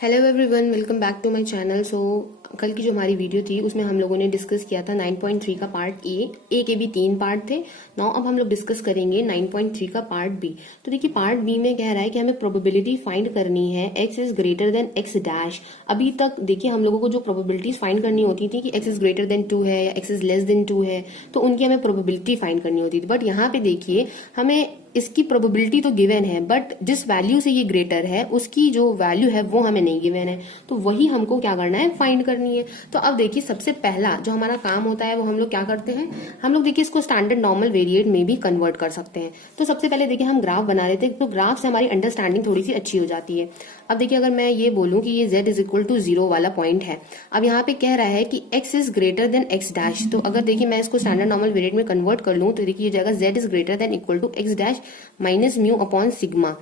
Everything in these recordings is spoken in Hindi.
Hello everyone, welcome back to my channel. कल की जो हमारी वीडियो थी उसमें हम लोगों ने डिस्कस किया था 9.3 का पार्ट ए के भी 3 पार्ट थे। नाउ अब हम लोग डिस्कस करेंगे 9.3 का पार्ट बी। तो देखिए पार्ट बी में कह रहा है कि हमें प्रोबेबिलिटी फाइंड करनी है x is greater than x dash. अभी तक देखिए हम लोगों को जो प्रोबेबिलिटीज फाइंड करनी होती थी कि x इज ग्रेटर देन 2 है या x इज लेस देन 2 है, तो उनकी हमें प्रोबेबिलिटी फाइंड करनी होती थी। बट यहाँ पे देखिए हमें इसकी प्रोबेबिलिटी तो गिवन है, बट जिस वैल्यू से ये ग्रेटर है उसकी जो वैल्यू है वो हमें नहीं गिवन है, तो वही हमको क्या करना है, फाइंड करनी है। तो अब देखिए सबसे पहला जो हमारा काम होता है वो हम लोग क्या करते हैं, हम लोग देखिए इसको स्टैंडर्ड नॉर्मल वेरिएट में भी कन्वर्ट कर सकते हैं। तो सबसे पहले देखिए हम ग्राफ बना रहे थे, तो ग्राफ से हमारी अंडरस्टैंडिंग थोड़ी सी अच्छी हो जाती है। अब देखिए अगर मैं ये बोलूं कि ये z इज इक्वल टू 0 वाला पॉइंट है, अब यहाँ पे कह रहा है कि x is greater than x dash. तो अगर देखिए मैं इसको स्टैंडर्ड नॉर्मल वेरिएट में कन्वर्ट कर लूं तो देखिए ये जाएगा z is greater than equal to x dash minus mu upon sigma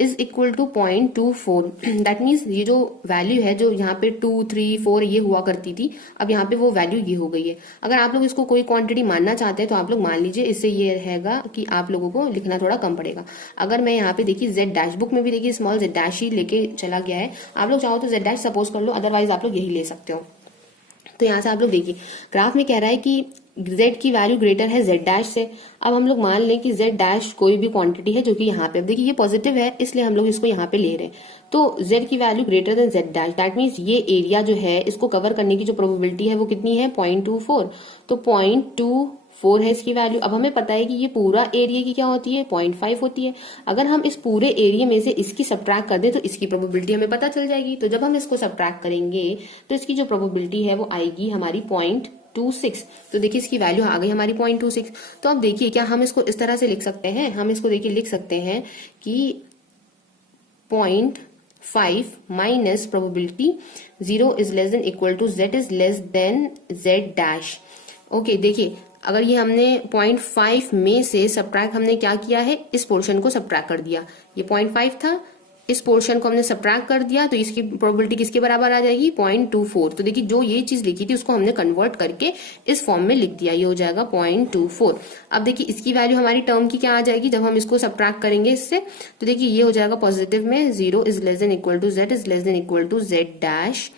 is equal to 0.24। That means ये जो वैल्यू है जो यहाँ पे 2, 3, 4 ये हुआ करती थी, अब यहाँ पे वो वैल्यू ये हो गई है। अगर आप लोग इसको कोई क्वांटिटी मानना चाहते हैं तो आप लोग मान लीजिए, इससे ये रहेगा कि आप लोगों को लिखना थोड़ा कम पड़ेगा। अगर मैं यहाँ पे देखिए z डैश, बुक में भी देखिए स्मॉल z डैश ही लेके चला गया है, आप लोग चाहो तो z डैश सपोज कर लो, अदरवाइज आप लोग यही ले सकते हो। तो यहाँ से आप लोग देखिए ग्राफ में कह रहा है कि z की वैल्यू ग्रेटर है z डैश से। अब हम लोग मान लें कि z डैश कोई भी क्वांटिटी है जो कि यहाँ पे, अब देखिए ये पॉजिटिव है इसलिए हम लोग इसको यहाँ पे ले रहे हैं। तो z की value greater than z dash, that means ये एरिया जो है इसको कवर करने की जो प्रोबेबिलिटी है वो कितनी है, 0.24। तो 0.24 है इसकी वैल्यू। अब हमें पता है कि ये पूरा एरिया की क्या होती है, 0.5 होती है। अगर हम इस पूरे एरिया में से इसकी सब्ट्रैक्ट कर दें तो इसकी प्रोबेबिलिटी हमें पता चल जाएगी। तो जब हम इसको सब्ट्रैक्ट करेंगे तो इसकी जो प्रोबेबिलिटी है वो आएगी हमारी 0.26। तो देखिए इसकी वैल्यू आ गई हमारी 0.26। तो अब देखिए क्या हम इसको इस तरह से लिख सकते हैं, हम इसको देखिए लिख सकते हैं कि 0.5 minus probability 0 is less than equal to z is less than z dash. Okay देखिए अगर ये हमने 0.5 में से सब्ट्रैक्ट हमने क्या किया है, इस पोर्शन को सब्ट्रैक्ट कर दिया, ये 0.5 था, इस पोर्शन को हमने सब्ट्रैक्ट कर दिया, तो इसकी प्रोबेबिलिटी किसके बराबर आ जाएगी, 0.24। तो देखिए जो ये चीज लिखी थी उसको हमने कन्वर्ट करके इस फॉर्म में लिख दिया, ये हो जाएगा 0.24। अब देखिए इसकी वैल्यू हमारी टर्म की क्या आ जाएगी जब हम इसको सब्ट्रैक्ट करेंगे इससे, तो देखिए ये हो जाएगा पॉजिटिव में 0 is less than equal to z is less than equal to z dash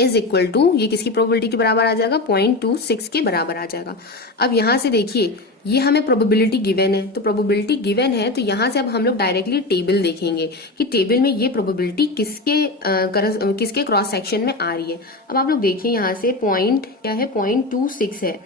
is equal to, ये किसकी प्रोबेबिलिटी के बराबर आ जाएगा, 0.26 के बराबर आ जाएगा। अब यहां से देखिए ये हमें प्रोबेबिलिटी गिवन है, तो प्रोबेबिलिटी गिवन है तो यहां से अब हम लोग डायरेक्टली टेबल देखेंगे कि टेबल में ये प्रोबेबिलिटी किसके क्रॉस सेक्शन में आ रही है। अब आप लोग देखिए यहाँ से पॉइंट क्या है, 0.26 है,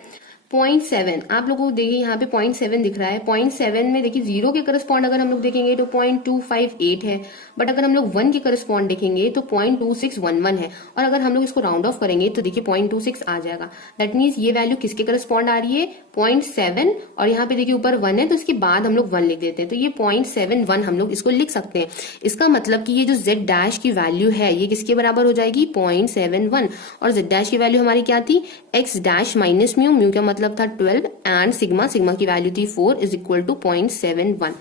0.7 आप लोगों को देखिए यहाँ पे 0.7 दिख रहा है। 0.7 में देखिए 0 के करस्पॉन्ड अगर हम लोग देखेंगे तो 0.258 है, बट अगर हम लोग 1 के करस्पॉन्ड देखेंगे तो 0.2611 है, और अगर हम लोग इसको राउंड ऑफ करेंगे तो देखिए 0.26 आ जाएगा। दैट मीन्स ये वैल्यू किसके करस्पॉन्ड आ रही है, 0.7, और यहाँ पे देखिए ऊपर 1 है तो इसके बाद हम लोग 1 लिख देते हैं, तो ये 0.71 हम लोग इसको लिख सकते हैं। इसका मतलब कि ये जो z डैश की वैल्यू है ये किसके बराबर हो जाएगी, 0.71, और z डैश की वैल्यू हमारी क्या थी, x dash minus mu, mu का मतलब था 12, एंड सिग्मा, सिग्मा की वैल्यू थी 4 इज इक्वल टू 0.71।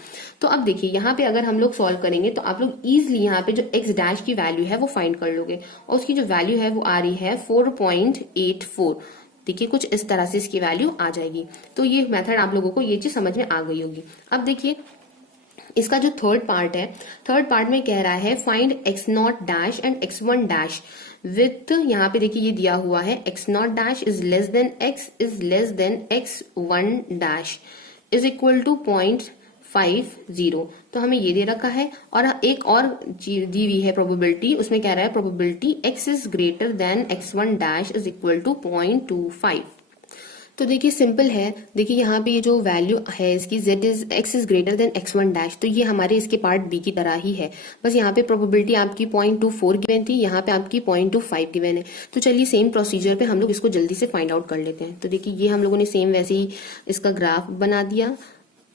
तो अब देखिए यहाँ पे अगर हम लोग सॉल्व करेंगे तो आप लोग इजिली यहाँ पे जो x डैश की वैल्यू है वो फाइंड कर लोगे, और उसकी जो वैल्यू है वो आ रही है 4.84। देखिए कुछ इस तरह से इसकी वैल्यू आ जाएगी। तो ये मेथड आप लोगों को ये चीज समझ में आ गई होगी। अब देखिए इसका जो थर्ड पार्ट है, थर्ड पार्ट में कह रहा है find x0 dash and x1 dash with, यहाँ पे देखिए ये दिया हुआ है x0 dash is less than x is less than x1 dash is equal to 0.50। तो हमें ये दे रखा है, और एक और दी हुई है प्रोबेबिलिटी, उसमें कह रहा है probability x is greater than x1 dash is equal to 0.25। तो देखिए सिंपल है, देखिए यहाँ पे ये जो वैल्यू है इसकी x is greater than x1 dash, तो ये हमारे इसके पार्ट बी की तरह ही है, बस यहाँ पे प्रोबेबिलिटी आपकी 0.24 गिवन थी, यहाँ पे आपकी 0.25 गिवन है। तो चलिए सेम प्रोसीजर पे हम लोग इसको जल्दी से फाइंड आउट कर लेते हैं। तो देखिए ये हम लोगों ने सेम वैसे ही इसका ग्राफ बना दिया।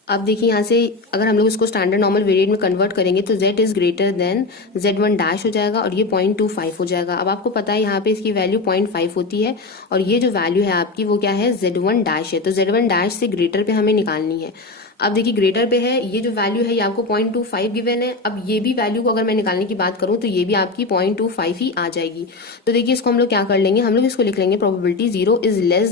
अब देखिए यहाँ से अगर हम लोग इसको स्टैंडर्ड नॉर्मल वेरिएट में कन्वर्ट करेंगे तो z is greater then z1 dash हो जाएगा, और ये 0.25 हो जाएगा। अब आपको पता है यहाँ पे इसकी वैल्यू 0.5 होती है, और ये जो वैल्यू है आपकी वो क्या है, z1 डैश है, तो z1 डैश से ग्रेटर पे हमें निकालनी है। अब देखिए ग्रेटर पे है, ये जो वैल्यू है ये आपको 0.25 गिवन है। अब ये भी वैल्यू को अगर मैं निकालने की बात करूं तो ये भी आपकी 0.25 ही आ जाएगी। तो देखिए इसको हम लोग क्या कर लेंगे, हम लोग इसको लिख लेंगे probability 0 is less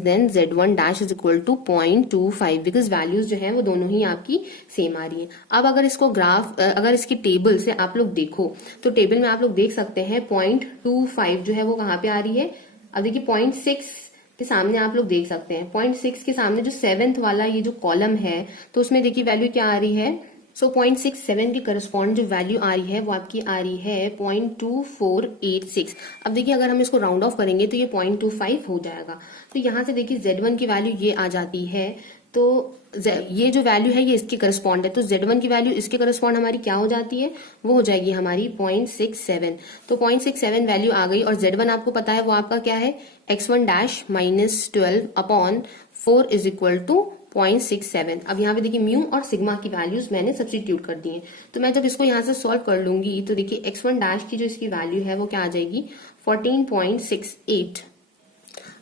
than z1 dash is equal to 0.25, because values जो है वो दोनों ही आपकी सेम आ रही है। अब अगर इसको ग्राफ, अगर इसकी टेबल से आप लोग देखो तो टेबल में आप लोग देख सकते हैं 0.25 जो है वो कहाँ पे आ रही है। अब देखिए 0.6 के सामने आप लोग देख सकते हैं, 0.6 के सामने जो 7th वाला ये जो कॉलम है तो उसमें देखिए वैल्यू क्या आ रही है। सो 0.67 के करस्पॉन्ड जो वैल्यू आ रही है वो आपकी आ रही है 0.2486। अब देखिए अगर हम इसको राउंड ऑफ करेंगे तो ये 0.25 हो जाएगा। तो यहाँ से देखिए Z1 की वैल्यू ये आ जाती है, तो ये जो वैल्यू है ये इसके करस्पॉन्ड है, तो Z1 की वैल्यू इसके करस्पॉन्ड हमारी क्या हो जाती है, वो हो जाएगी हमारी 0.67। तो 0.67 वैल्यू आ गई और Z1 आपको पता है वो आपका क्या है, x1 dash minus 12 upon 4 is equal to 0.67। अब यहाँ पे देखिए म्यू और सिग्मा की वैल्यूज मैंने सब्स्टिट्यूट कर दी हैं। तो मैं जब इसको यहाँ से सॉल्व कर लूंगी तो देखिए x1 डैश की जो इसकी वैल्यू है वो क्या आ जाएगी 14.68।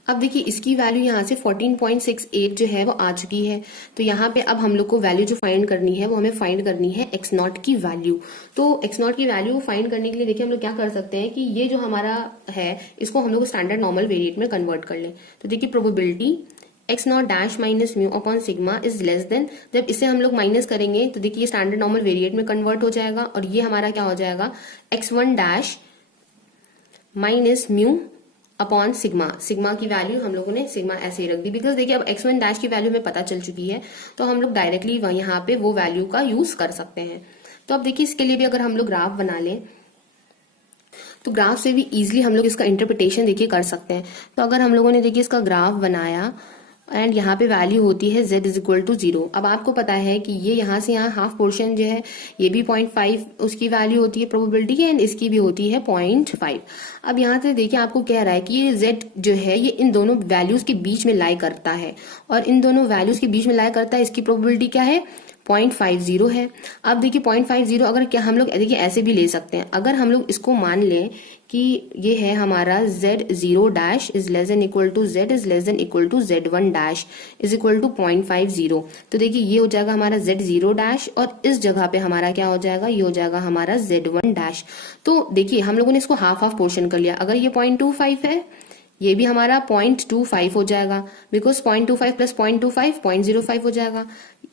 अब देखिए इसकी वैल्यू यहाँ से 14.68 जो है वो आ चुकी है। तो यहाँ पे अब हम लोग को वैल्यू जो फाइंड करनी है वो हमें फाइंड करनी है x0 की वैल्यू। तो x0 की वैल्यू फाइंड करने के लिए देखिए हम लोग क्या कर सकते हैं कि ये जो हमारा है इसको हम लोग स्टैंडर्ड नॉर्मल वेरिएट में कन्वर्ट कर लें। तो देखिए probability x0 dash minus mu upon sigma is less then, जब इसे हम लोग माइनस करेंगे तो देखिए ये स्टैंडर्ड नॉर्मल वेरिएट में कन्वर्ट हो जाएगा और ये हमारा क्या हो जाएगा x1 dash minus mu upon sigma. Sigma की वैल्यू हम लोगों ने सिग्मा ऐसे ही रख दी, बिकॉज देखिए अब x1 डैश की वैल्यू हमें पता चल चुकी है तो हम लोग डायरेक्टली यहाँ पे वो वैल्यू का यूज कर सकते हैं। तो अब देखिए इसके लिए भी अगर हम लोग ग्राफ बना लें तो ग्राफ से भी इजीली हम लोग इसका इंटरप्रिटेशन देखिए कर सकते हैं। तो अगर हम लोगों ने देखिए इसका ग्राफ बनाया एंड यहाँ पे वैल्यू होती है z इज इक्वल टू 0। अब आपको पता है कि ये यहाँ से यहाँ हाफ पोर्शन जो है ये भी 0.5 उसकी वैल्यू होती है प्रोबेबिलिटी की एंड इसकी भी होती है 0.5। अब यहाँ से देखिए आपको कह रहा है कि ये z जो है ये इन दोनों वैल्यूज के बीच में लाई करता है और इन दोनों वैल्यूज के बीच में लाई करता है, इसकी प्रोबेबिलिटी क्या है 0.50 है। अब देखिए 0.50 अगर क्या हम लोग देखिए ऐसे भी ले सकते हैं, अगर हम लोग इसको मान लें कि ये है हमारा z0 dash is less than equal to z is less than equal to z1 dash is equal to 0.50। तो देखिए ये हो जाएगा हमारा z0 डैश और इस जगह पे हमारा क्या हो जाएगा, ये हो जाएगा हमारा z1 डैश। तो देखिए हम लोगों ने इसको हाफ हाफ पोर्शन कर लिया, अगर ये 0.25 है ये भी हमारा 0.25 हो जाएगा, बिकॉज 0.25 प्लस 0.25 0.05 हो जाएगा।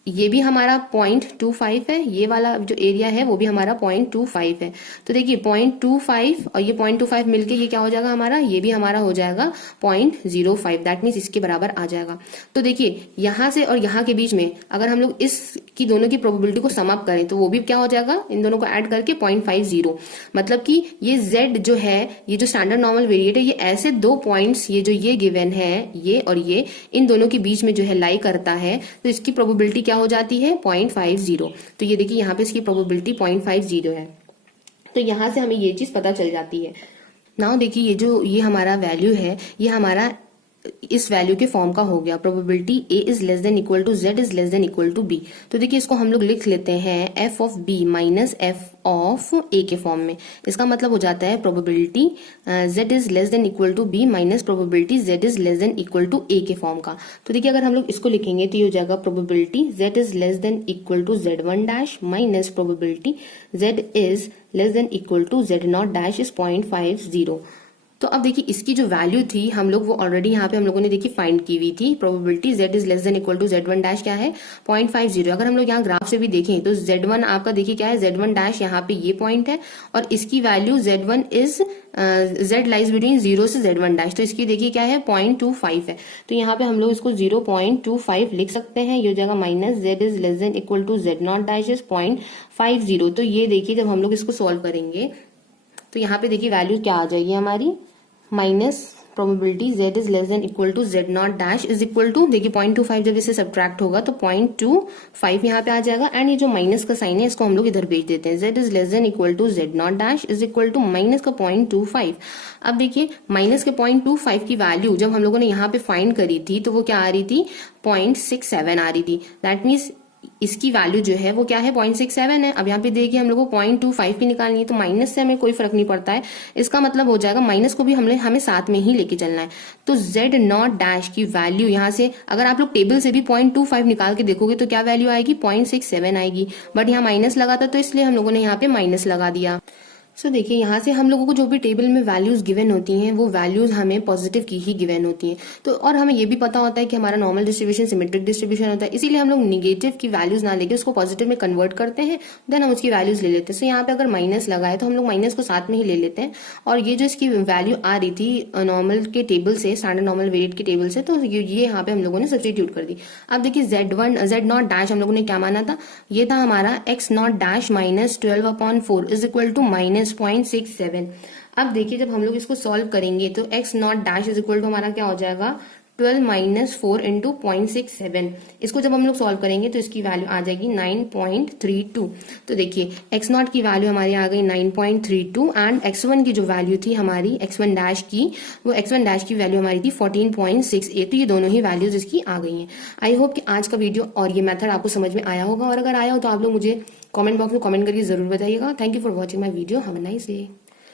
ये भी हमारा 0.25 है, ये वाला जो एरिया है वो भी हमारा 0.25 है। तो देखिए 0.25 और ये 0.25 मिलके ये क्या हो जाएगा हमारा, ये भी हमारा हो जाएगा 0.05, दैट मीन्स इसके बराबर आ जाएगा। तो देखिए यहाँ से और यहाँ के बीच में अगर हम लोग इसकी दोनों की प्रोबेबिलिटी को सम अप करें तो वो भी क्या हो जाएगा, इन दोनों को ऐड करके 0.50। मतलब कि ये z जो है ये जो स्टैंडर्ड नॉर्मल वेरिएट है ये ऐसे दो पॉइंट्स ये जो ये गिवन है ये और ये इन दोनों के बीच में जो है लाई करता है, तो इसकी प्रोबेबिलिटी क्या हो जाती है 0.50। तो ये देखिए यहाँ पे इसकी प्रोबेबिलिटी 0.50 है। तो यहाँ से हमें ये चीज पता चल जाती है। नाउ देखिए ये जो ये हमारा वैल्यू है ये हमारा इस वैल्यू के फॉर्म का हो गया, probability a is less than equal to z is less than equal to b। तो देखिए इसको हम लोग लिख लेते हैं f of b minus f of a के फॉर्म में। इसका मतलब हो जाता है probability z is less than equal to b minus probability z is less than equal to a के फॉर्म का। तो देखिए अगर हम लोग इसको लिखेंगे तो ये हो जाएगा probability z is less than equal to z1 dash minus probability z is less than equal to z0 dash is 0.50। तो अब देखिए इसकी जो वैल्यू थी हम लोग वो ऑलरेडी यहाँ पे हम लोगों ने देखिए फाइंड की हुई थी, probability z is less than equal to z1 dash क्या है 0.50। अगर हम लोग यहाँ ग्राफ से भी देखें तो z1 आपका देखिए क्या है, z1 डैश यहाँ पे ये पॉइंट है और इसकी value z1 is z lies between 0 से z1 डैश, तो इसकी देखिए क्या है 0.25 है। तो यहाँ पे हम लोग इसको 0.25 लिख सकते हैं, ये हो जाएगा minus z is less than equal to z0 dash is 0.50। तो ये देखिए जब हम लोग इसको सॉल्व करेंगे तो यहाँ पे देखिए वैल्यू क्या आ जाएगी हमारी, minus probability z is less than equal to z0 dash is equal to देखिए 0.25 जब इसे सब्ट्रैक्ट होगा तो 0.25 यहाँ पे आ जाएगा एंड ये जो माइनस का साइन है इसको हम लोग इधर भेज देते हैं, z is less than equal to z0 dash is equal to minus का 0.25। अब देखिए माइनस के 0.25 की वैल्यू जब हम लोगों ने यहाँ पे फाइंड करी थी तो वो क्या आ रही थी 0.67 आ रही थी, दैट मीन्स इसकी वैल्यू जो है वो क्या है 0.67 है। अब यहाँ पे देखिए हम लोग को 0.25 भी निकालनी है, तो माइनस से हमें कोई फर्क नहीं पड़ता है। इसका मतलब हो जाएगा माइनस को भी हमें साथ में ही लेके चलना है। तो z नॉट डैश की वैल्यू यहाँ से अगर आप लोग टेबल से भी 0.25 निकाल के देखोगे तो क्या वैल्यू आएगी 0.67 आएगी, बट यहाँ माइनस लगा था तो इसलिए हम लोगों ने यहाँ पे माइनस लगा दिया। सो देखिए यहाँ से हम लोगों को जो भी टेबल में वैल्यूज गिवन होती हैं वो वैल्यूज हमें पॉजिटिव की ही गिवन होती हैं। तो और हमें ये भी पता होता है कि हमारा नॉर्मल डिस्ट्रीब्यूशन सिमेट्रिक डिस्ट्रीब्यूशन होता है, इसीलिए हम लोग निगेटिव की वैल्यूज ना लेके उसको पॉजिटिव में कन्वर्ट करते हैं, देन हम उसकी वैल्यूज ले लेते हैं। सो यहाँ पे अगर माइनस लगा है तो हम लोग माइनस को साथ में ही ले लेते हैं। और ये जो इसकी वैल्यू आ रही थी नॉर्मल के टेबल से, स्टैंडर्ड नॉर्मल वेरिएट के टेबल से, तो ये यहाँ पे हम लोगों ने सब्स्टिट्यूट कर दी। अब देखिए z नॉट डैश हम लोगों ने क्या माना था, ये था हमारा x not dash minus 12/4 is equal to minus 0.67। अब देखिए जब हम लोग इसको सॉल्व करेंगे तो x not dash is equal to हमारा क्या हो जाएगा 12 माइनस 4 इंटू 0.67। इसको जब हम लोग सॉल्व करेंगे तो इसकी वैल्यू आ जाएगी 9.32। तो देखिए x नॉट की वैल्यू हमारी आ गई 9.32 एंड x1 की जो वैल्यू थी हमारी x1 डैश की, वो x1 डैश की वैल्यू हमारी थी 14.68। तो ये दोनों ही वैल्यूज इसकी आ गई हैं। आई होप कि आज का वीडियो और ये मेथड आपको समझ में आया होगा, और अगर आया हो तो आप लोग मुझे कॉमेंट बॉक्स में कॉमेंट करके जरूर बताइएगा। Thank you for watching my video. Have a nice day.